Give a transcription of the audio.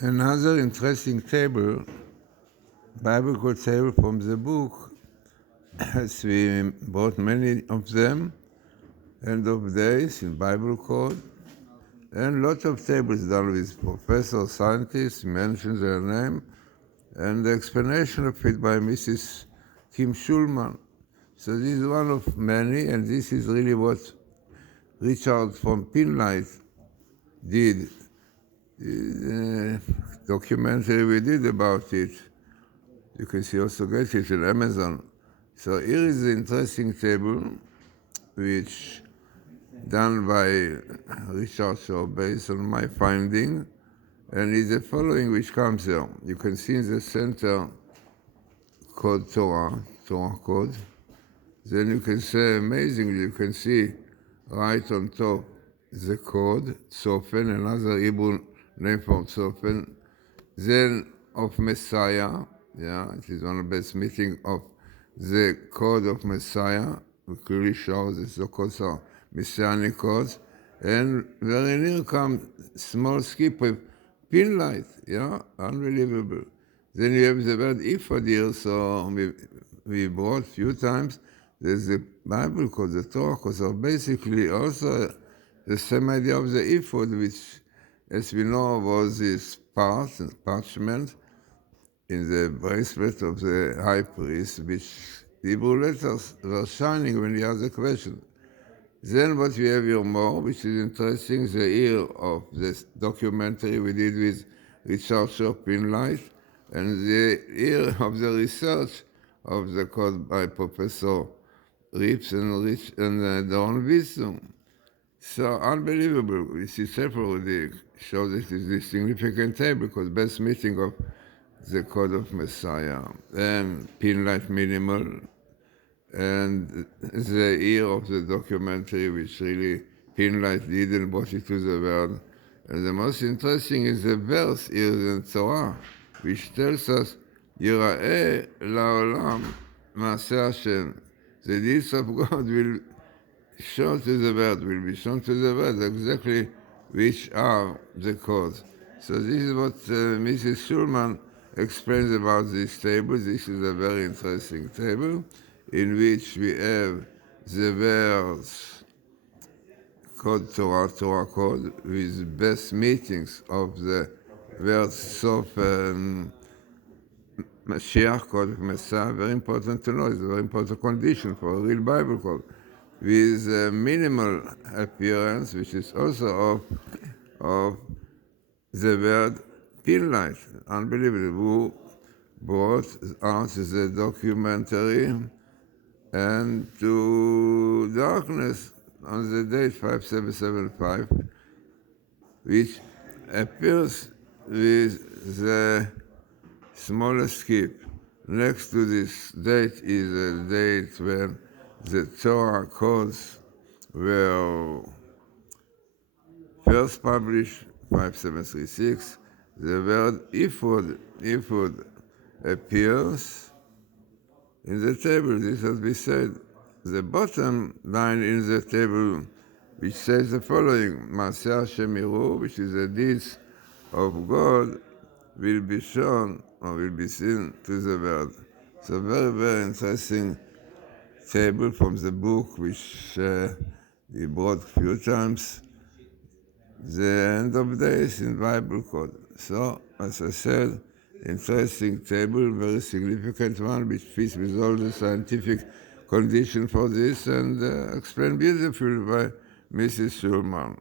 Another interesting table, biblical table from the book, as we brought many of them, end of days in Bible code, and lots of tables done with professors, scientists, mentions their name, and the explanation of it by Mrs. Kim Schulman. So this is one of many, and this is really what Richard from Pinlight did. The documentary we did about it. You can see also get it on Amazon. So here is the interesting table, which done by Richard Shaw based on my finding, and is the following which comes here. You can see in the center code Torah code. Then you can say, amazingly, you can see right on top the code, Tzofen, another Hebrew name for Tzofen, then of Messiah, it is one of the best meaning of the code of Messiah, which clearly shows the so-called Messianic codes, and very near comes small skip with Pinlight, unbelievable. Then you have the word ephod here, so we brought a few times. There's the Bible code, the Torah code, so basically also the same idea of the ephod, which, as we know, was this parchment in the bracelet of the high priest, which Hebrew letters were shining when he asked the question. Then what we have here more, which is interesting, the ear of this documentary we did with Richard Shaw Pinlight, and the ear of the research of the code by Professor Rips and Don Wisdom. So unbelievable. We see separately shows it is a significant table because best meeting of the code of Messiah and Pinlight minimal and the ear of the documentary which really Pinlight did and brought it to the world. And the most interesting is the verse here in Torah, which tells us, Yira'eh la'olam ma'aseh Hashem. The deeds of God will shown to the world, will be shown to the world exactly which are the codes. So this is what Mrs. Schulman explains about this table. This is a very interesting table in which we have the verse code Torah code with best meetings of the verse of Mashiach code of Messiah. Very important to know. It's a very important condition for a real Bible code. With minimal appearance, which is also of the word Pinlight. Unbelievable. Who brought out the documentary and to darkness on the date 5775, which appears with the smallest skip. Next to this date is a date when the Torah codes were first published, 5736. The word ephod appears in the table. This has been said. The bottom line in the table, which says the following, Ma'aseh Hashem Yiru, which is the deeds of God, will be shown or will be seen to the world. So very, very interesting table from the book, which we brought a few times, the end of days in Bible code. So, as I said, interesting table, very significant one, which fits with all the scientific condition for this and explained beautifully by Mrs. Schulman.